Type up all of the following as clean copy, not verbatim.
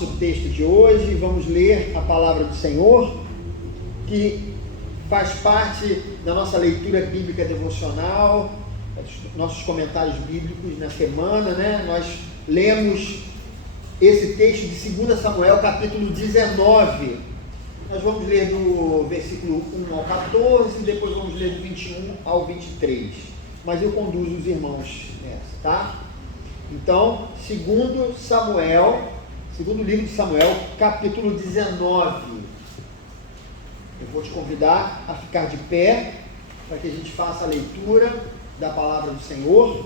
O texto de hoje, vamos ler a palavra do Senhor, que faz parte da nossa leitura bíblica devocional, nossos comentários bíblicos na semana, né? Nós lemos esse texto de 2 Samuel, capítulo 19. Nós vamos ler do versículo 1 ao 14, e depois vamos ler do 21 ao 23. Mas eu conduzo os irmãos nessa, tá? Então, segundo livro de Samuel, capítulo 19. Eu vou te convidar a ficar de pé, para que a gente faça a leitura da palavra do Senhor.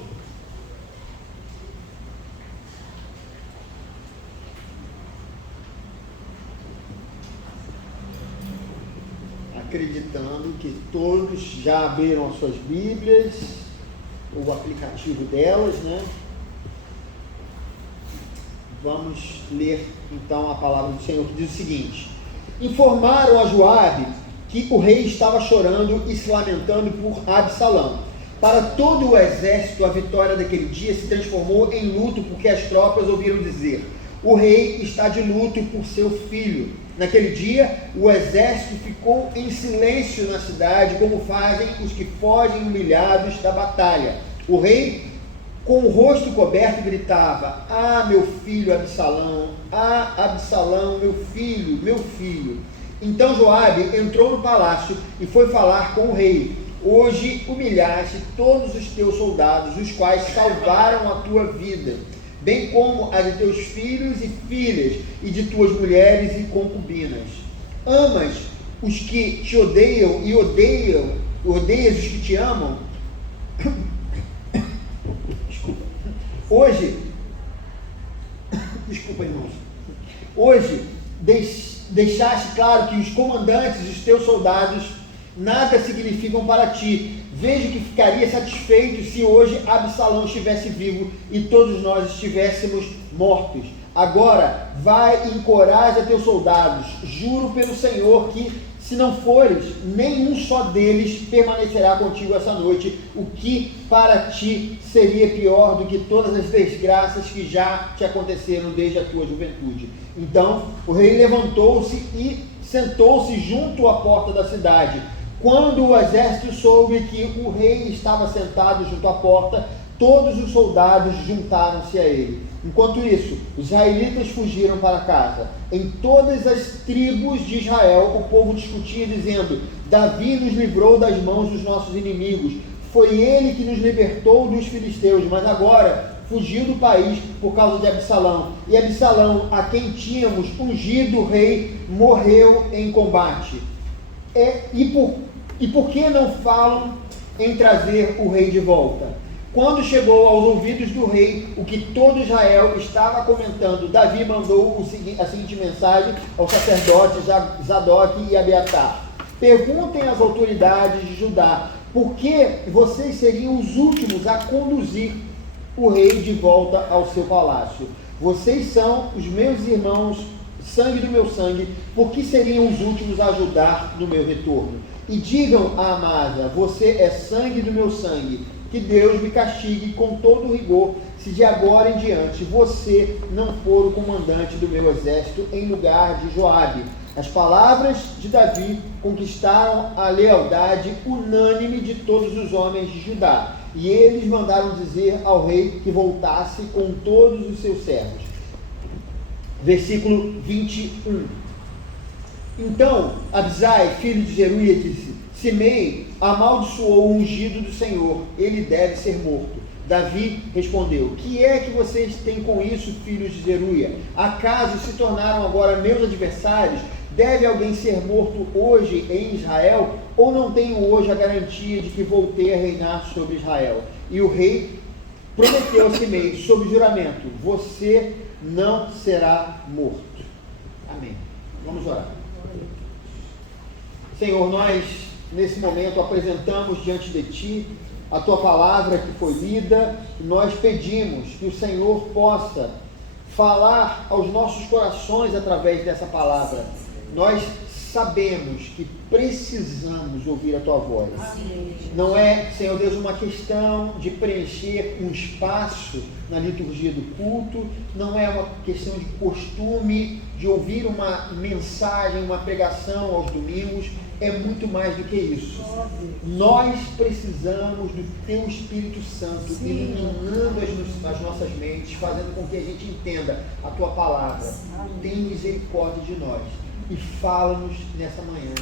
Acreditando que todos já abriram as suas Bíblias, ou o aplicativo delas, né? Vamos ler então a palavra do Senhor, que diz o seguinte: informaram a Joabe que o rei estava chorando e se lamentando por Absalão. Para todo o exército, a vitória daquele dia se transformou em luto, porque as tropas ouviram dizer: o rei está de luto por seu filho. Naquele dia, o exército ficou em silêncio na cidade, como fazem os que fogem humilhados da batalha. O rei, com o rosto coberto, gritava: ah, meu filho Absalão! Ah, Absalão, meu filho, meu filho! Então Joabe entrou no palácio e foi falar com o rei: hoje humilhaste todos os teus soldados, os quais salvaram a tua vida, bem como a de teus filhos e filhas, e de tuas mulheres e concubinas. Amas os que te odeiam e odeias os que te amam. Hoje deixaste claro que os comandantes dos teus soldados nada significam para ti. Vejo que ficaria satisfeito se hoje Absalão estivesse vivo e todos nós estivéssemos mortos. Agora vai e encoraja teus soldados. Juro pelo Senhor que, se não fores, nenhum só deles permanecerá contigo essa noite, o que para ti seria pior do que todas as desgraças que já te aconteceram desde a tua juventude. Então o rei levantou-se e sentou-se junto à porta da cidade. Quando o exército soube que o rei estava sentado junto à porta, todos os soldados juntaram-se a ele. Enquanto isso, os israelitas fugiram para casa. Em todas as tribos de Israel, o povo discutia, dizendo: Davi nos livrou das mãos dos nossos inimigos. Foi ele que nos libertou dos filisteus, mas agora fugiu do país por causa de Absalão. E Absalão, a quem tínhamos ungido rei, morreu em combate. E por que não falam em trazer o rei de volta? Quando chegou aos ouvidos do rei o que todo Israel estava comentando, Davi mandou a seguinte mensagem aos sacerdotes Zadoque e Abiatar: perguntem às autoridades de Judá por que vocês seriam os últimos a conduzir o rei de volta ao seu palácio. Vocês são os meus irmãos, sangue do meu sangue, por que seriam os últimos a ajudar no meu retorno? E digam a Amasa: você é sangue do meu sangue. Que Deus me castigue com todo rigor, se de agora em diante você não for o comandante do meu exército em lugar de Joabe. As palavras de Davi conquistaram a lealdade unânime de todos os homens de Judá, e eles mandaram dizer ao rei que voltasse com todos os seus servos. Versículo 21. Então Abisai, filho de Zeruia, disse: Simei amaldiçoou o ungido do Senhor, ele deve ser morto. Davi respondeu: que é que vocês têm com isso, filhos de Zeruia? Acaso se tornaram agora meus adversários? Deve alguém ser morto hoje em Israel? Ou não tenho hoje a garantia de que voltei a reinar sobre Israel? E o rei prometeu a Simei, sob juramento: você não será morto. Amém. Vamos orar. Senhor, nós nesse momento apresentamos diante de Ti a Tua palavra que foi lida, e nós pedimos que o Senhor possa falar aos nossos corações através dessa palavra. Nós sabemos que precisamos ouvir a Tua voz. Amém. Não é, Senhor Deus, uma questão de preencher um espaço na liturgia do culto, não é uma questão de costume, de ouvir uma mensagem, uma pregação aos domingos, é muito mais do que isso. Nós precisamos do Teu Espírito Santo iluminando as nossas mentes, fazendo com que a gente entenda a Tua palavra. Tem misericórdia de nós e fala-nos nessa manhã.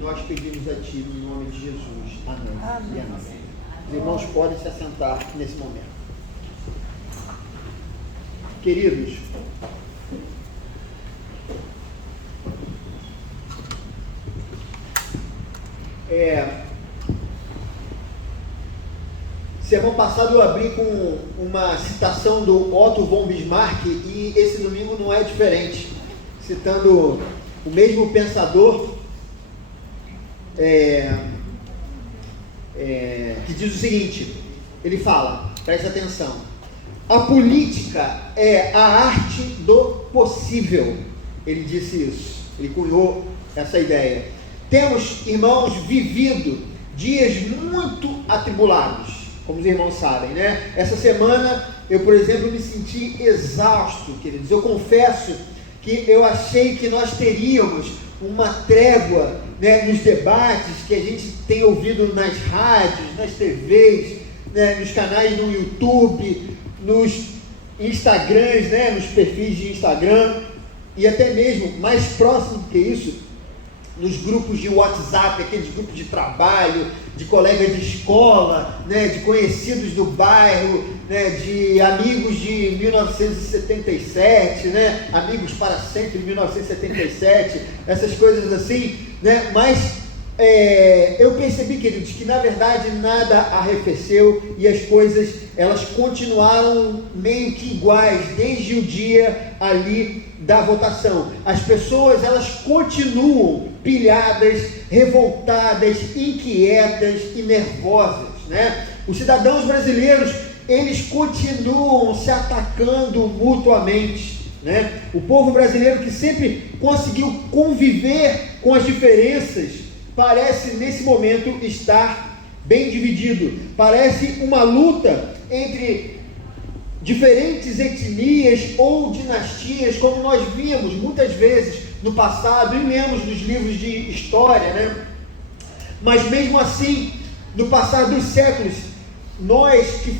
Nós pedimos a Ti, no nome de Jesus. Amém. E amém. Os irmãos podem se assentar nesse momento. Queridos, semana passada eu abri com uma citação do Otto von Bismarck e esse domingo não é diferente, citando o mesmo pensador que diz o seguinte, ele fala, presta atenção, a política é a arte do possível, ele disse isso, ele cunhou essa ideia. Temos, irmãos, vivido dias muito atribulados, como os irmãos sabem, né? Essa semana eu, por exemplo, me senti exausto, queridos. Eu confesso que eu achei que nós teríamos uma trégua, né, nos debates que a gente tem ouvido nas rádios, nas TVs, né, nos canais no YouTube, nos Instagrams, né, nos perfis de Instagram e até mesmo, mais próximo do que isso, nos grupos de WhatsApp, aqueles grupos de trabalho, de colegas de escola, né, de conhecidos do bairro, né, de amigos de 1977, né, amigos para sempre de 1977, essas coisas assim, né, mas eu percebi, queridos, que na verdade nada arrefeceu e as coisas, elas continuaram meio que iguais desde o dia ali da votação. As pessoas, elas continuam pilhadas, revoltadas, inquietas e nervosas, né? Os cidadãos brasileiros, eles continuam se atacando mutuamente, né? O povo brasileiro, que sempre conseguiu conviver com as diferenças, parece nesse momento estar bem dividido. Parece uma luta entre diferentes etnias ou dinastias, como nós vimos muitas vezes no passado e lemos nos livros de história, né? Mas mesmo assim, no passar dos séculos, nós que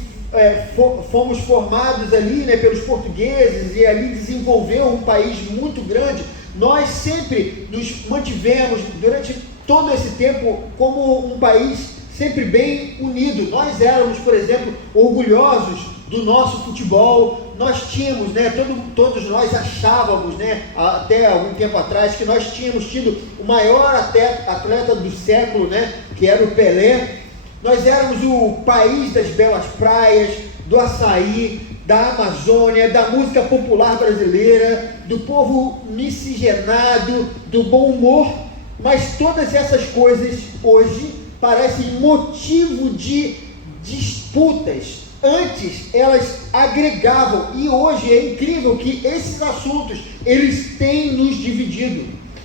fomos formados ali, né, pelos portugueses e ali desenvolveu um país muito grande, nós sempre nos mantivemos durante todo esse tempo como um país sempre bem unido. Nós éramos, por exemplo, orgulhosos do nosso futebol. Nós tínhamos, né, todos nós achávamos, né, até algum tempo atrás, que nós tínhamos tido o maior atleta do século, né, que era o Pelé. Nós éramos o país das belas praias, do açaí, da Amazônia, da música popular brasileira, do povo miscigenado, do bom humor. Mas todas essas coisas hoje parecem motivo de disputas. Antes elas agregavam, e hoje é incrível que esses assuntos, eles têm nos dividido.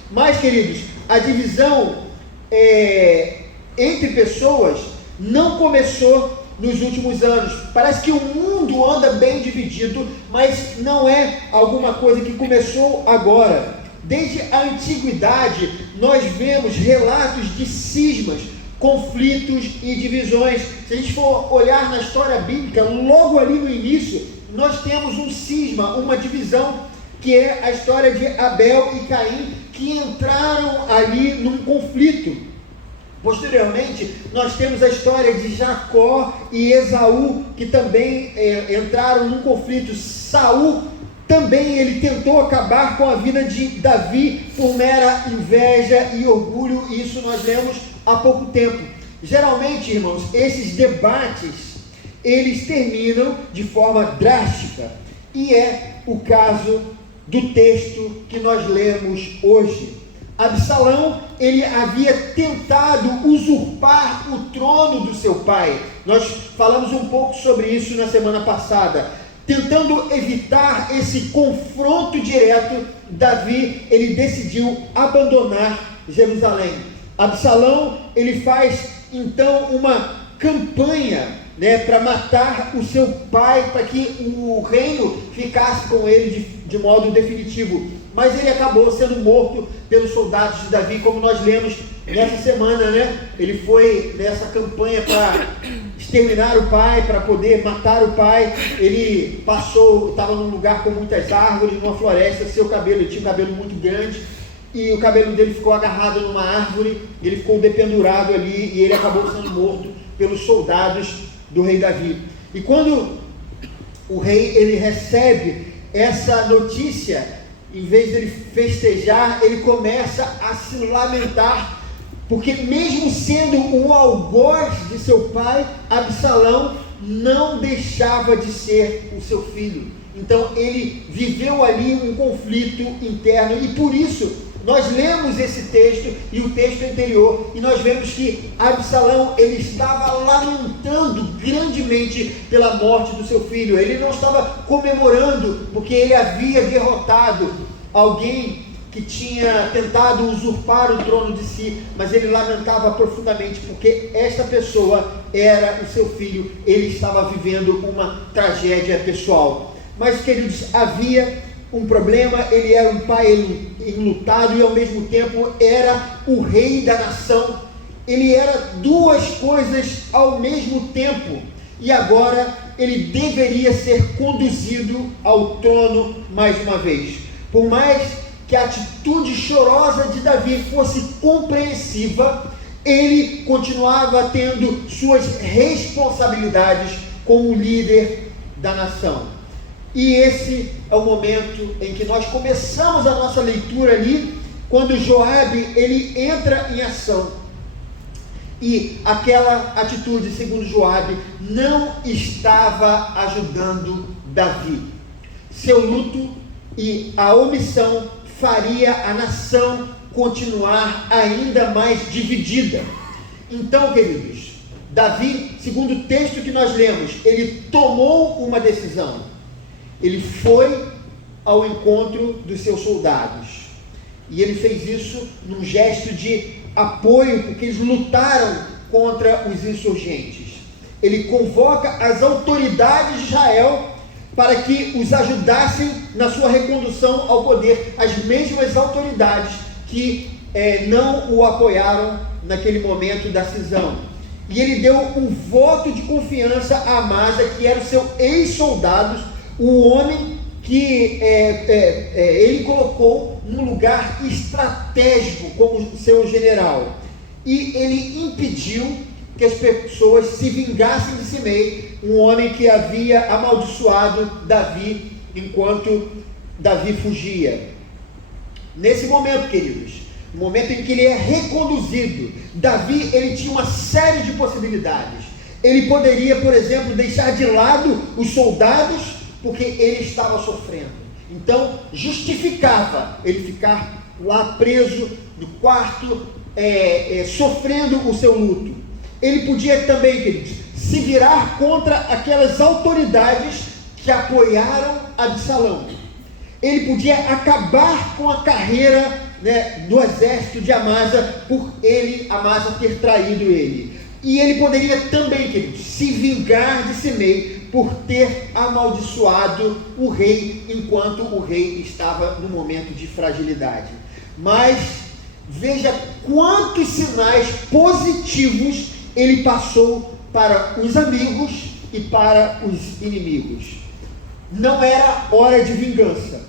Mas, queridos, a divisão entre pessoas não começou nos últimos anos. Parece que o mundo anda bem dividido, mas não é alguma coisa que começou agora. Desde a antiguidade, nós vemos relatos de cismas, conflitos e divisões. Se a gente for olhar na história bíblica, logo ali no início, nós temos um cisma, uma divisão, que é a história de Abel e Caim, que entraram ali num conflito. Posteriormente, nós temos a história de Jacó e Esaú, que também entraram num conflito. Saul também, ele tentou acabar com a vida de Davi por mera inveja e orgulho. Isso nós lemos há pouco tempo. Geralmente, irmãos, esses debates, eles terminam de forma drástica. E é o caso do texto que nós lemos hoje. Absalão, ele havia tentado usurpar o trono do seu pai. Nós falamos um pouco sobre isso na semana passada. Tentando evitar esse confronto direto, Davi, ele decidiu abandonar Jerusalém. Absalão, ele faz então uma campanha, né, para matar o seu pai, para que o reino ficasse com ele de modo definitivo. Mas ele acabou sendo morto pelos soldados de Davi, como nós lemos nessa semana, né? Ele foi nessa campanha para exterminar o pai, para poder matar o pai. Ele estava num lugar com muitas árvores, numa floresta. Ele tinha um cabelo muito grande, e o cabelo dele ficou agarrado numa árvore, ele ficou dependurado ali, e ele acabou sendo morto pelos soldados do rei Davi. E quando o rei ele recebe essa notícia, em vez de ele festejar, ele começa a se lamentar, porque mesmo sendo o algoz de seu pai, Absalão não deixava de ser o seu filho. Então ele viveu ali um conflito interno, e por isso nós lemos esse texto e o texto anterior, e nós vemos que Absalão, ele estava lamentando grandemente pela morte do seu filho. Ele não estava comemorando porque ele havia derrotado alguém que tinha tentado usurpar o trono de si, mas ele lamentava profundamente porque esta pessoa era o seu filho. Ele estava vivendo uma tragédia pessoal. Mas, queridos, havia um problema. Ele era um pai enlutado e ao mesmo tempo era o rei da nação. Ele era duas coisas ao mesmo tempo, e agora ele deveria ser conduzido ao trono mais uma vez. Por mais que a atitude chorosa de Davi fosse compreensiva, ele continuava tendo suas responsabilidades como líder da nação. E esse é o momento em que nós começamos a nossa leitura ali, quando Joabe ele entra em ação. E aquela atitude, segundo Joabe, não estava ajudando Davi. Seu luto e a omissão faria a nação continuar ainda mais dividida. Então, queridos, Davi, segundo o texto que nós lemos, ele tomou uma decisão. Ele foi ao encontro dos seus soldados, e ele fez isso num gesto de apoio, porque eles lutaram contra os insurgentes. Ele convoca as autoridades de Israel para que os ajudassem na sua recondução ao poder, as mesmas autoridades que não o apoiaram naquele momento da cisão. E ele deu um voto de confiança a Amasa, que era o seu ex-soldado, o homem que ele colocou num lugar estratégico como seu general. E ele impediu que as pessoas se vingassem de Simei, um homem que havia amaldiçoado Davi enquanto Davi fugia. Nesse momento, queridos, no momento em que ele é reconduzido, Davi ele tinha uma série de possibilidades. Ele poderia, por exemplo, deixar de lado os soldados, porque ele estava sofrendo. Então, justificava ele ficar lá preso no quarto, sofrendo o seu luto. Ele podia também, queridos, se virar contra aquelas autoridades que apoiaram Absalão. Ele podia acabar com a carreira, né, do exército de Amasa, por Amasa ter traído ele. E ele poderia também, queridos, se vingar de Simei por ter amaldiçoado o rei, enquanto o rei estava no momento de fragilidade. Mas veja quantos sinais positivos ele passou para os amigos e para os inimigos. Não era hora de vingança,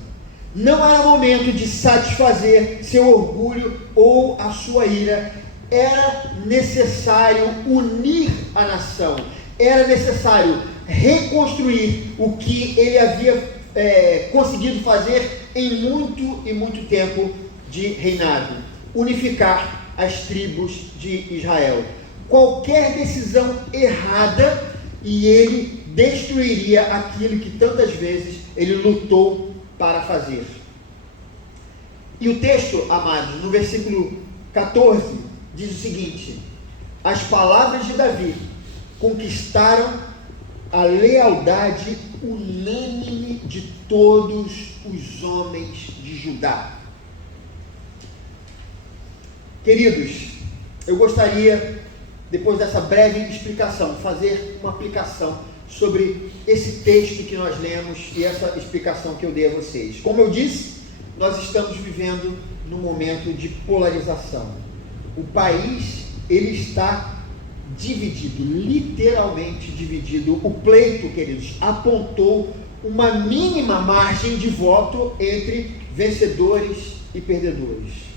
não era momento de satisfazer seu orgulho ou a sua ira. Era necessário unir a nação, era necessário reconstruir o que ele havia conseguido fazer em muito tempo de reinado: unificar as tribos de Israel. Qualquer decisão errada e ele destruiria aquilo que tantas vezes ele lutou para fazer. E o texto, amados, no versículo 14, diz o seguinte: as palavras de Davi conquistaram a lealdade unânime de todos os homens de Judá. Queridos, eu gostaria, depois dessa breve explicação, fazer uma aplicação sobre esse texto que nós lemos e essa explicação que eu dei a vocês. Como eu disse, nós estamos vivendo num momento de polarização. O país, ele está dividido, literalmente dividido. O pleito, queridos, apontou uma mínima margem de voto entre vencedores e perdedores.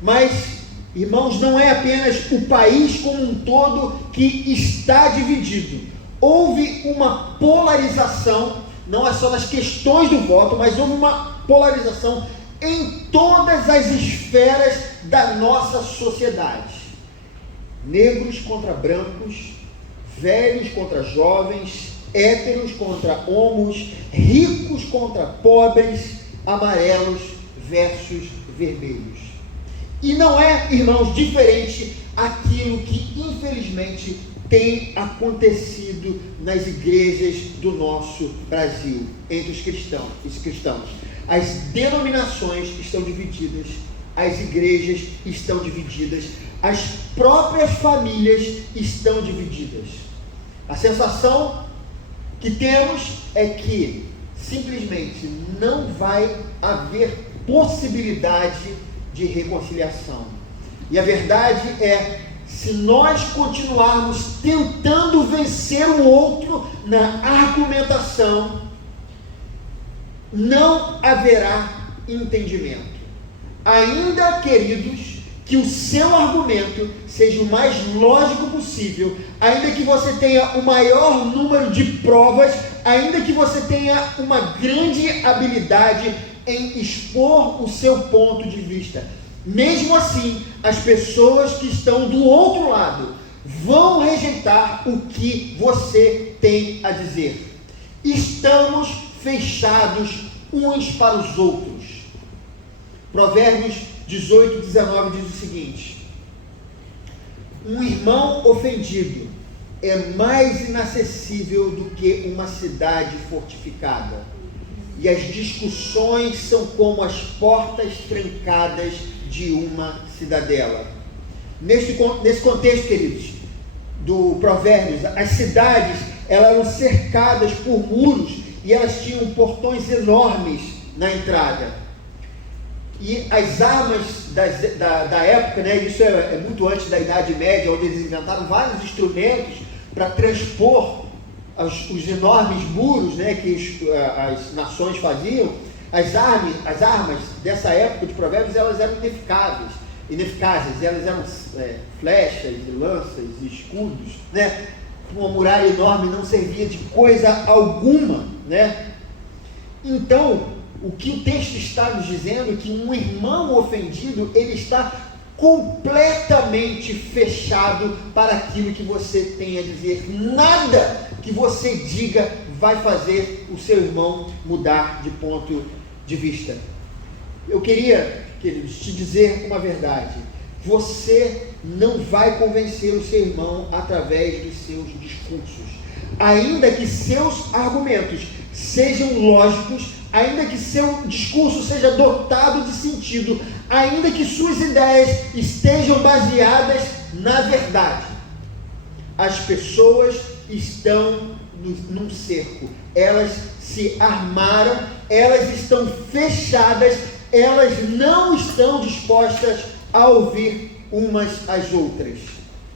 Mas, irmãos, não é apenas o país como um todo que está dividido. Houve uma polarização, não é só nas questões do voto, mas houve uma polarização em todas as esferas da nossa sociedade. Negros contra brancos, velhos contra jovens, héteros contra homos, ricos contra pobres, amarelos versus vermelhos. E não é, irmãos, diferente aquilo que infelizmente tem acontecido nas igrejas do nosso Brasil, entre os cristãos. As denominações estão divididas, as igrejas estão divididas, as próprias famílias estão divididas. A sensação que temos é que simplesmente não vai haver possibilidade de reconciliação. E a verdade é, se nós continuarmos tentando vencer o outro na argumentação, não haverá entendimento. Ainda, queridos, que o seu argumento seja o mais lógico possível, ainda que você tenha o maior número de provas, ainda que você tenha uma grande habilidade em expor o seu ponto de vista, mesmo assim, as pessoas que estão do outro lado vão rejeitar o que você tem a dizer. Estamos fechados uns para os outros. Provérbios 18, 19 diz o seguinte: um irmão ofendido é mais inacessível do que uma cidade fortificada, e as discussões são como as portas trancadas de uma cidadela. Nesse contexto, queridos, do Provérbios, as cidades elas eram cercadas por muros e elas tinham portões enormes na entrada. E as armas da época, né, isso é muito antes da Idade Média, onde eles inventaram vários instrumentos para transpor os enormes muros, né, que as nações faziam. As armas dessa época de Provérbios, elas eram ineficazes, elas eram flechas, lanças, escudos, né? Uma muralha enorme não servia de coisa alguma, né? Então, o que o texto está nos dizendo é que um irmão ofendido, ele está completamente fechado para aquilo que você tem a dizer. Nada que você diga vai fazer o seu irmão mudar de ponto de vista. Eu queria, queridos, te dizer uma verdade. Você não vai convencer o seu irmão através dos seus discursos. Ainda que seus argumentos sejam lógicos, ainda que seu discurso seja dotado de sentido, ainda que suas ideias estejam baseadas na verdade, as pessoas estão num cerco, elas se armaram, elas estão fechadas, elas não estão dispostas a ouvir umas às outras,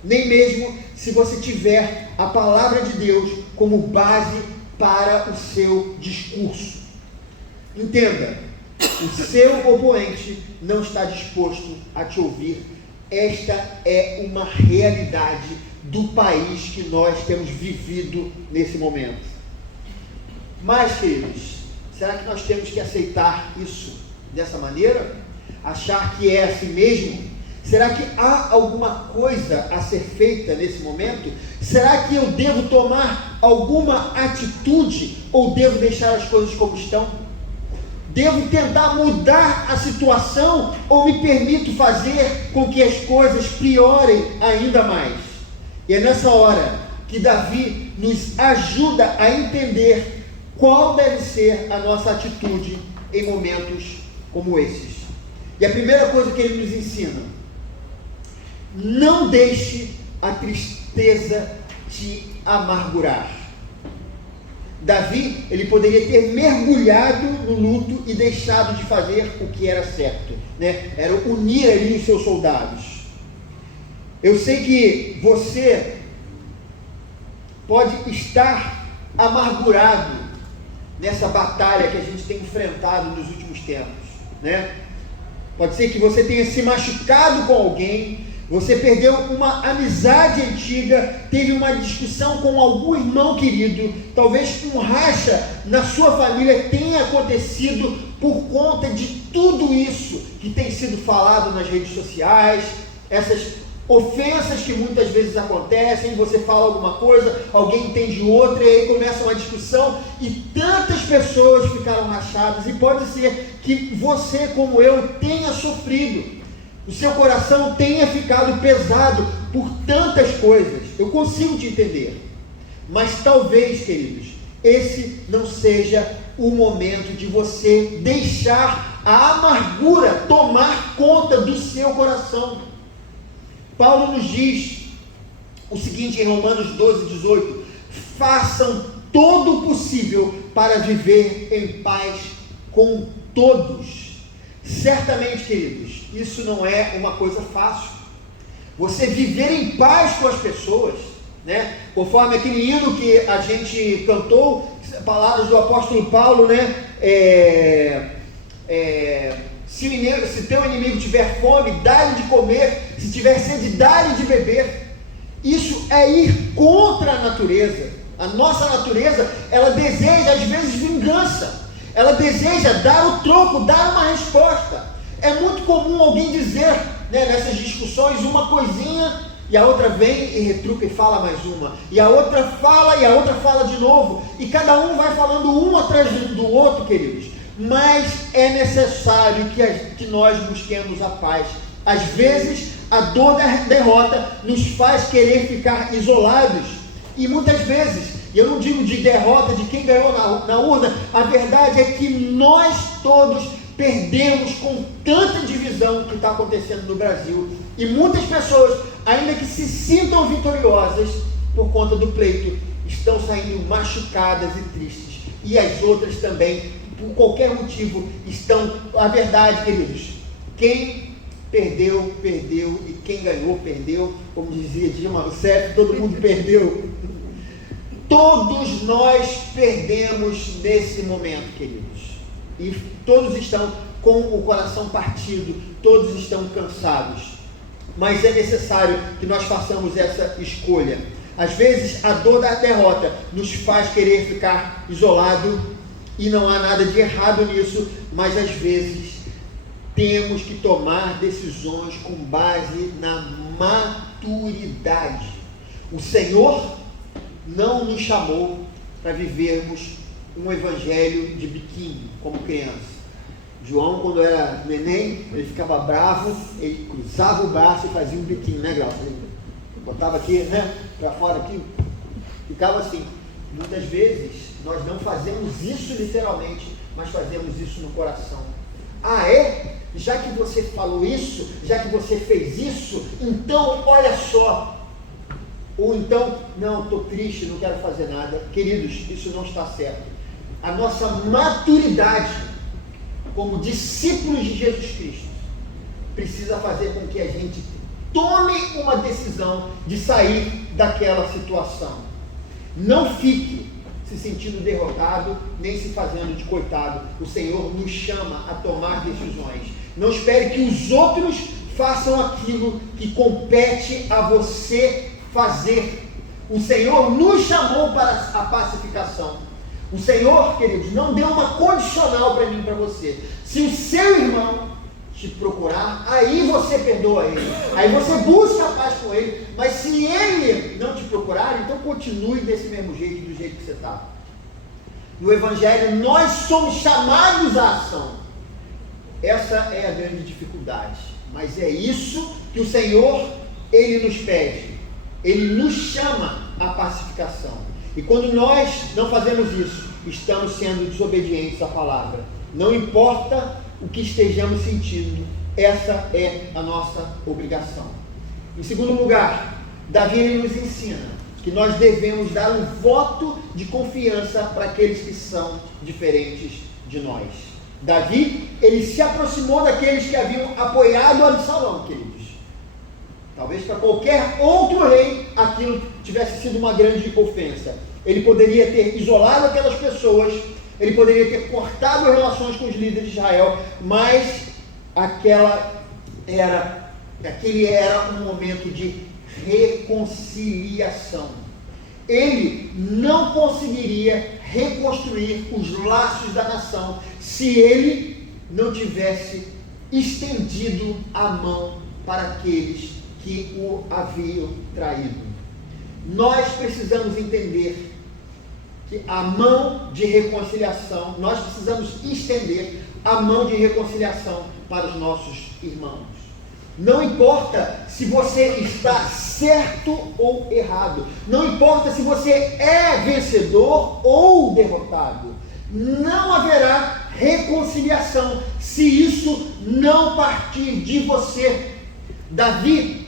nem mesmo se você tiver a palavra de Deus como base para o seu discurso. Entenda, o seu oponente não está disposto a te ouvir. Esta é uma realidade do país que nós temos vivido nesse momento. Mas, queridos, será que nós temos que aceitar isso dessa maneira? Achar que é assim mesmo? Será que há alguma coisa a ser feita nesse momento? Será que eu devo tomar alguma atitude ou devo deixar as coisas como estão? Devo tentar mudar a situação ou me permito fazer com que as coisas piorem ainda mais? E é nessa hora que Davi nos ajuda a entender qual deve ser a nossa atitude em momentos como esses. E a primeira coisa que ele nos ensina não deixe a tristeza te amargurar. Davi, ele poderia ter mergulhado no luto e deixado de fazer o que era certo, né? Era unir ali os seus soldados. Eu sei que você pode estar amargurado nessa batalha que a gente tem enfrentado nos últimos tempos, né? Pode ser que você tenha se machucado com alguém, você perdeu uma amizade antiga, teve uma discussão com algum irmão querido, talvez um racha na sua família tenha acontecido por conta de tudo isso que tem sido falado nas redes sociais, essas ofensas que muitas vezes acontecem, você fala alguma coisa, alguém entende outra, e aí começa uma discussão, e tantas pessoas ficaram rachadas, e pode ser que você, como eu, tenha sofrido, o seu coração tenha ficado pesado por tantas coisas. Eu consigo te entender, mas talvez, queridos, esse não seja o momento de você deixar a amargura tomar conta do seu coração. Paulo nos diz o seguinte em Romanos 12:18: façam todo o possível para viver em paz com todos. Certamente, queridos, isso não é uma coisa fácil. Você viver em paz com as pessoas, né? Conforme aquele hino que a gente cantou, palavras do apóstolo Paulo, né? Se teu inimigo tiver fome, dá-lhe de comer. Se tiver sede, dá-lhe de beber. Isso é ir contra a natureza. A nossa natureza, ela deseja às vezes vingança. Ela deseja dar o troco, dar uma resposta. É muito comum alguém dizer, né, nessas discussões, uma coisinha, e a outra vem e retruca e fala mais uma. E a outra fala e a outra fala de novo. E cada um vai falando um atrás do outro, queridos. Mas é necessário que nós busquemos a paz. Às vezes, a dor da derrota nos faz querer ficar isolados. E muitas vezes, e eu não digo de derrota de quem ganhou na urna, a verdade é que nós todos perdemos com tanta divisão que está acontecendo no Brasil. E muitas pessoas, ainda que se sintam vitoriosas por conta do pleito, estão saindo machucadas e tristes. E as outras também, por qualquer motivo, estão... A verdade, queridos, quem perdeu, perdeu, e quem ganhou, perdeu. Como dizia Dilma Rousseff, todo mundo perdeu. Todos nós perdemos nesse momento, queridos. E todos estão com o coração partido, todos estão cansados. Mas é necessário que nós façamos essa escolha. Às vezes, a dor da derrota nos faz querer ficar isolado, e não há nada de errado nisso, mas às vezes temos que tomar decisões com base na maturidade. O Senhor não nos chamou para vivermos um evangelho de biquíni, como criança. João, quando era neném, ele ficava bravo, ele cruzava o braço e fazia um biquíni, né, Grau? Ele botava aqui, né, para fora aqui, ficava assim. Muitas vezes nós não fazemos isso literalmente, mas fazemos isso no coração. Ah, é? Já que você falou isso, já que você fez isso, então olha só. Ou então, não, estou triste, não quero fazer nada. Queridos, isso não está certo. A nossa maturidade como discípulos de Jesus Cristo precisa fazer com que a gente tome uma decisão de sair daquela situação. Não fique se sentindo derrotado, nem se fazendo de coitado. O Senhor nos chama a tomar decisões. Não espere que os outros façam aquilo que compete a você fazer. O Senhor nos chamou para a pacificação. O Senhor, queridos, não deu uma condicional para mim e para você. Se o seu irmão te procurar, aí você perdoa ele, aí você busca a paz com ele. Mas se ele não te procurar, então continue desse mesmo jeito, do jeito que você está. No Evangelho nós somos chamados à ação. Essa é a grande dificuldade, mas é isso que o Senhor, Ele nos pede. Ele nos chama à pacificação. E quando nós não fazemos isso, estamos sendo desobedientes à palavra. Não importa o que estejamos sentindo, essa é a nossa obrigação. Em segundo lugar, Davi ele nos ensina que nós devemos dar um voto de confiança para aqueles que são diferentes de nós. Davi, ele se aproximou daqueles que haviam apoiado Absalão, queridos. Talvez para qualquer outro rei aquilo tivesse sido uma grande ofensa. Ele poderia ter isolado aquelas pessoas, ele poderia ter cortado as relações com os líderes de Israel, mas aquele era um momento de reconciliação. Ele não conseguiria reconstruir os laços da nação se ele não tivesse estendido a mão para aqueles que o haviam traído. Nós precisamos entender que a mão de reconciliação, nós precisamos estender a mão de reconciliação para os nossos irmãos. Não importa se você está certo ou errado, não importa se você é vencedor ou derrotado, não haverá reconciliação se isso não partir de você. Davi,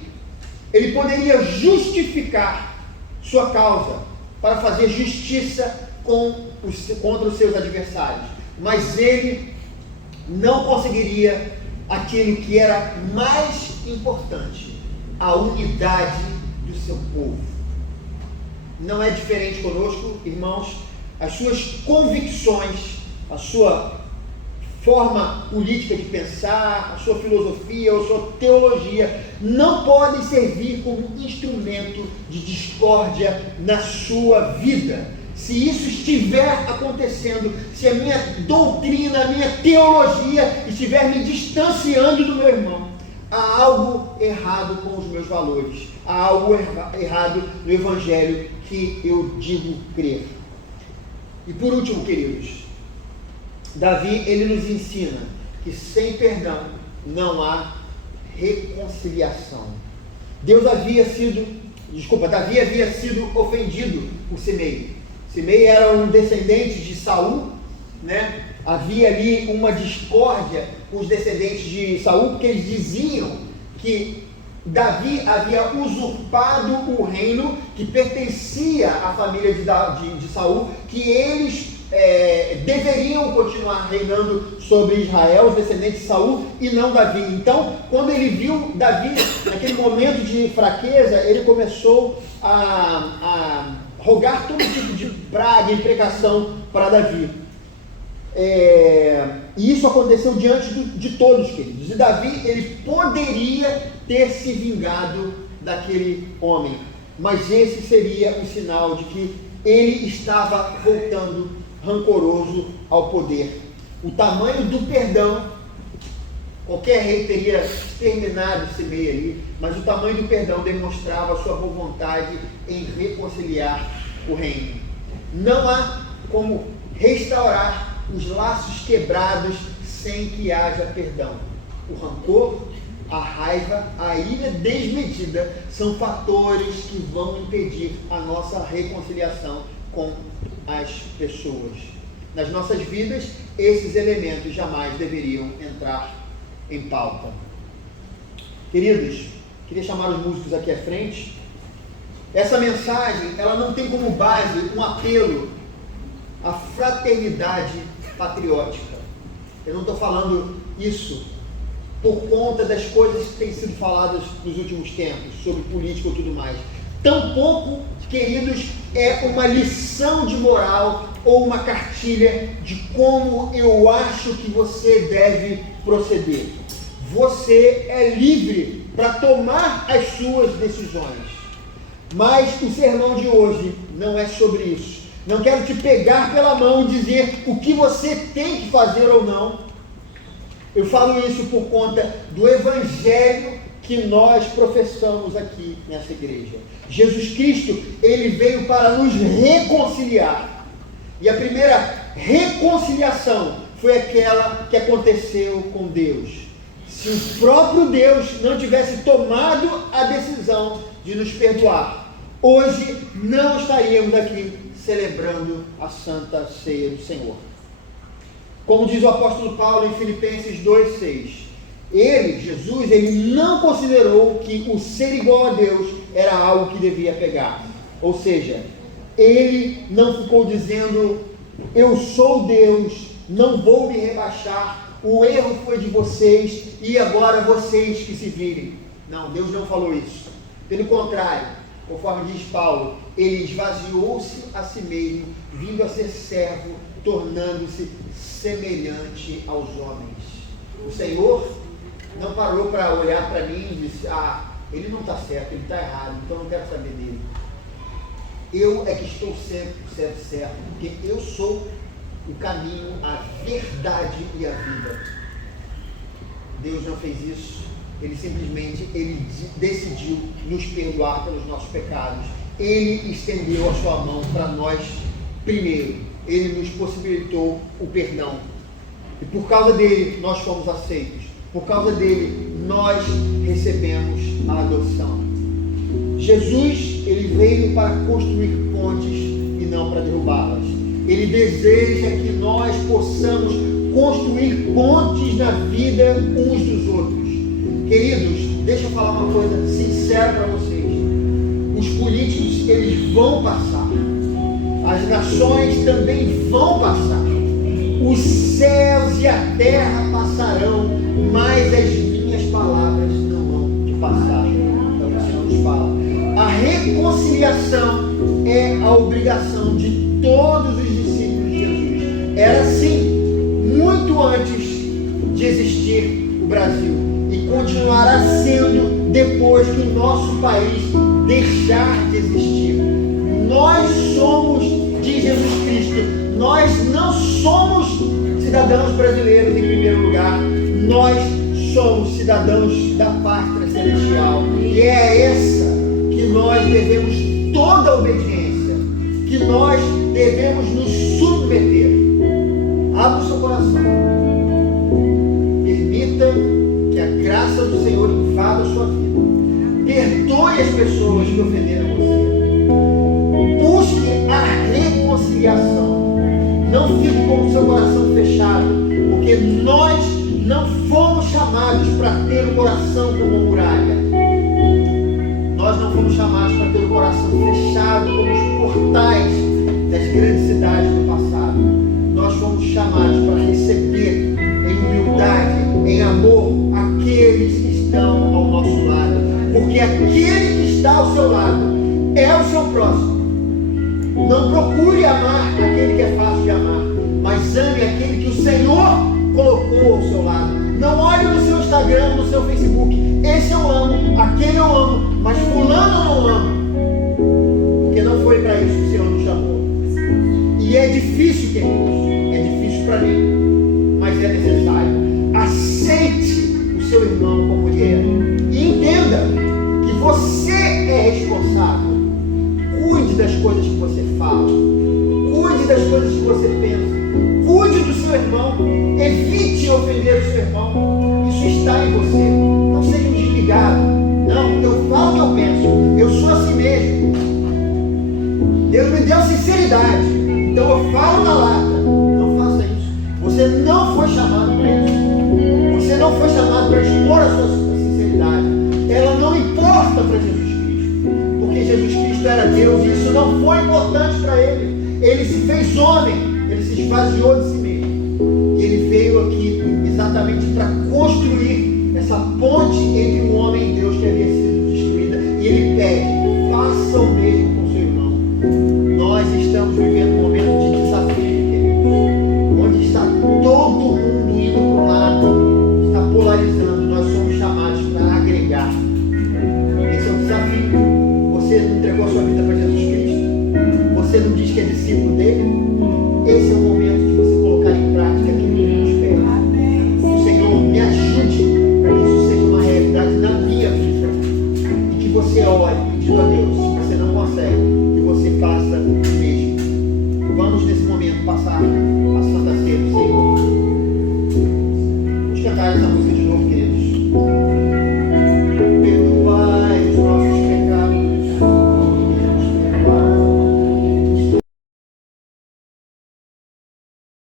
ele poderia justificar sua causa para fazer justiça contra os seus adversários, mas ele não conseguiria aquilo que era mais importante, a unidade do seu povo. Não é diferente conosco, irmãos. As suas convicções, a sua forma política de pensar, a sua filosofia, a sua teologia, não podem servir como instrumento de discórdia na sua vida. Se isso estiver acontecendo, se a minha doutrina, a minha teologia estiver me distanciando do meu irmão, há algo errado com os meus valores, há algo errado no evangelho que eu digo crer. E por último, queridos, Davi, ele nos ensina que sem perdão não há reconciliação. Davi havia sido ofendido por Simei. Simei era um descendente de Saul, né? Havia ali uma discórdia com os descendentes de Saul, porque eles diziam que Davi havia usurpado o reino que pertencia à família de Saul, que eles deveriam continuar reinando sobre Israel, os descendentes de Saul, e não Davi. Então, quando ele viu Davi naquele momento de fraqueza, ele começou a rogar todo tipo de praga e imprecação para Davi. E isso aconteceu diante de todos, queridos. E Davi, ele poderia ter se vingado daquele homem, mas esse seria um sinal de que ele estava voltando rancoroso ao poder. O tamanho do perdão, qualquer rei teria exterminado esse meio ali, mas o tamanho do perdão demonstrava a sua boa vontade em reconciliar o reino. Não há como restaurar os laços quebrados sem que haja perdão. O rancor, a raiva, a ira desmedida são fatores que vão impedir a nossa reconciliação com as pessoas. Nas nossas vidas, esses elementos jamais deveriam entrar em pauta. Queridos, queria chamar os músicos aqui à frente. Essa mensagem, ela não tem como base um apelo à fraternidade patriótica. Eu não estou falando isso por conta das coisas que têm sido faladas nos últimos tempos, sobre política e tudo mais. Tampouco, queridos, é uma lição de moral ou uma cartilha de como eu acho que você deve proceder. Você é livre para tomar as suas decisões. Mas o sermão de hoje não é sobre isso. Não quero te pegar pela mão e dizer o que você tem que fazer ou não. Eu falo isso por conta do evangelho que nós professamos aqui nessa igreja. Jesus Cristo, ele veio para nos reconciliar. E a primeira reconciliação foi aquela que aconteceu com Deus. Se o próprio Deus não tivesse tomado a decisão de nos perdoar, hoje não estaríamos aqui celebrando a Santa Ceia do Senhor. Como diz o apóstolo Paulo em Filipenses 2,6, Ele, Jesus, ele não considerou que o ser igual a Deus era algo que devia pegar. Ou seja, ele não ficou dizendo, eu sou Deus, não vou me rebaixar, o erro foi de vocês e agora vocês que se virem. Não, Deus não falou isso. Pelo contrário, conforme diz Paulo, ele esvaziou-se a si mesmo, vindo a ser servo, tornando-se semelhante aos homens. O Senhor não parou para olhar para mim e disse, ele não está certo, ele está errado, então não quero saber dele. Eu é que estou sempre certo, porque eu sou o caminho, a verdade e a vida. Deus não fez isso. Ele simplesmente decidiu nos perdoar pelos nossos pecados. Ele estendeu a sua mão para nós primeiro. Ele nos possibilitou o perdão. E por causa dele, nós fomos aceitos. Por causa dele, nós recebemos a adoção. Jesus, ele veio para construir pontes e não para derrubá-las. Ele deseja que nós possamos construir pontes na vida uns dos outros. Queridos, deixa eu falar uma coisa sincera para vocês. Os políticos, eles vão passar. As nações também vão passar. Os céus e a terra passarão, mas as minhas palavras não vão passar. Então o Senhor nos fala. A reconciliação é a obrigação de todos os discípulos de Jesus. Era assim, muito antes de existir o Brasil. E continuará sendo depois que o nosso país deixar de existir. Nós somos de Jesus Cristo. Nós não somos cidadãos brasileiros em primeiro lugar. Nós somos cidadãos da pátria celestial. E é essa que nós devemos toda a obediência, que nós devemos nos submeter. Abra o seu coração. Permita que a graça do Senhor invada a sua vida. Perdoe as pessoas que ofenderam você. Busque a reconciliação. Não fique com o seu coração fechado, porque nós não fomos chamados para ter o coração como muralha. Nós não fomos chamados para ter o coração fechado como os portais das grandes cidades do passado. Nós fomos chamados para receber em humildade, em amor, aqueles que estão ao nosso lado. Porque aquele que está ao seu lado é o seu próximo. Não procure amar aquele que é fácil de amar, mas ame aquele que o Senhor colocou ao seu lado. Não olhe no seu Instagram, no seu Facebook. Esse eu amo, aquele eu amo, mas fulano eu não amo. Porque não foi para isso que o Senhor nos chamou. E é difícil, queridos. É difícil para mim, mas é necessário. Aceite o seu irmão como ele é. E entenda que você é responsável. Cuide das coisas que você fala. Cuide das coisas que você pensa. Cuide do seu irmão. Evite ofender o seu irmão. Isso está em você. Não seja um desligado. Não, eu falo o que eu penso. Eu sou assim mesmo. Deus me deu sinceridade. Então eu falo na lata. Não faça isso. Você não foi chamado para isso. Você não foi chamado para expor a sua sinceridade. Ela não importa para Jesus Cristo. Porque Jesus Cristo era Deus e isso não foi importante para ele. Ele se fez homem. Ele se esvaziou de si mesmo. E ele veio aqui exatamente para construir essa ponte entre o homem e Deus que havia sido destruída. E ele pede, faça o mesmo com seu irmão. Nós estamos vivendo um momento de desafio, queridos, onde está todo mundo indo para um lado, está polarizando. Nós somos chamados para agregar. Esse é um desafio. Você não entregou a sua vida para Jesus Cristo? Você não diz que é discípulo dele? Esse é o momento de você colocar em prática aquilo que ele nos pede. O Senhor me ajude para que isso seja uma realidade na minha vida. E que você olhe e diga a Deus, se você não consegue, que você faça o mesmo. Vamos nesse momento passar a Santa Ceia do Senhor. Vamos cantar essa música de novo, queridos.